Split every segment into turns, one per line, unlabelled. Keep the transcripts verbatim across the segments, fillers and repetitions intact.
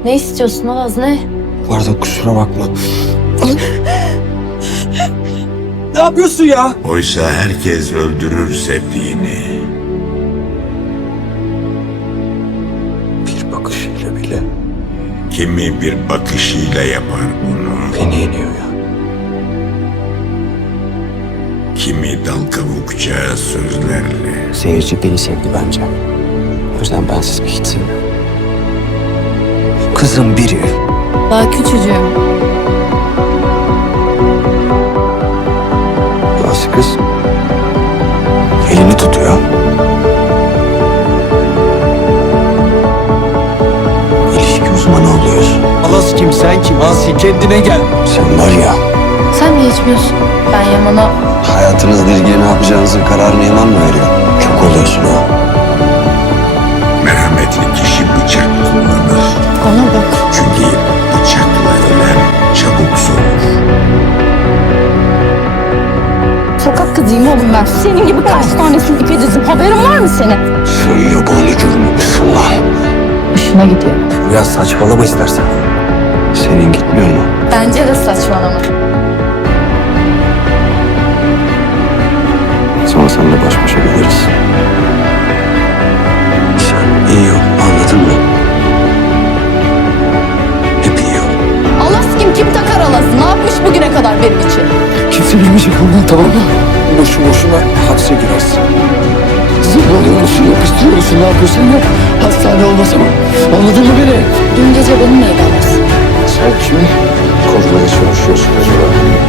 Ne istiyorsun Alaz, ne?
Pardon, kusura bakma. Ne yapıyorsun ya?
Oysa herkes öldürür sevdiğini.
Bir bakışıyla bile
Kimi bir bakışıyla yapar bunu.
beni yeniyor ya.
Kimi dal kavukça sözlerle.
Seyirci beni sevdi bence. O yüzden ben sizi hiç sevmiyorum. Kızın biri
Daha küçücüğüm.
Nasıl kız? Elini tutuyor. İlişki uzmanı oluyorsun.
Alas kim, sen kim? Asi kendine gel.
Sen var ya,
Sen niye içmiyorsun? Ben Yaman'a...
hayatınızla ilgili ne yapacağınızın kararını Yaman mı veriyor? Çok oluyorsun ha.
Merhametli kişi bıçak kullanır.
Bana bak.
Çünkü bıçakla ölen çabuk soğur.
Sokak kızıyım oğlum ben. Senin gibi kaç tanesini ipe dizdim. Haberin var mı senin?
Sen yabani görünüyorsun lan.
Hoşuna gidiyor.
Biraz saçmalama istersen. Senin gitmiyor mu?
Bence de saçmalama.
Sonra seninle baş başa geliriz. Sen iyi ol, anladın mı? Hep iyi ol.
Alas kim? Kim takar Alas'ı? Ne yapmış bugüne kadar benim için?
Kimse bilmeyecek ondan, tamam mı? Boşu boşuna hapse girersin. Zırvalıyor musun, yapıştırıyor musun, ne yapıyorsun ya? Hastane olmasa mı? Anladın mı beni?
Dün gece benimleydi Alaz.
Sen kimi korumaya çalışıyorsun acaba?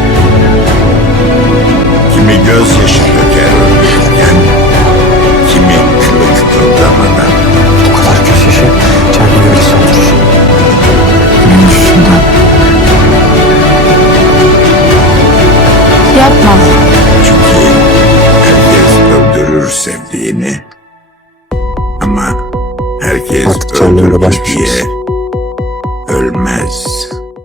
Kimi gözyaşı döker öldürürken, kimi kılı kıpırdamadan.
Bu kadar gözyaşı kendini öyle söndürür. Benim yüzümden.
Yapma.
Çünkü herkes öldürür sevdiğini. Ama herkes
Artık kendinle baş
öldürdü diye
başasın.
ölmez.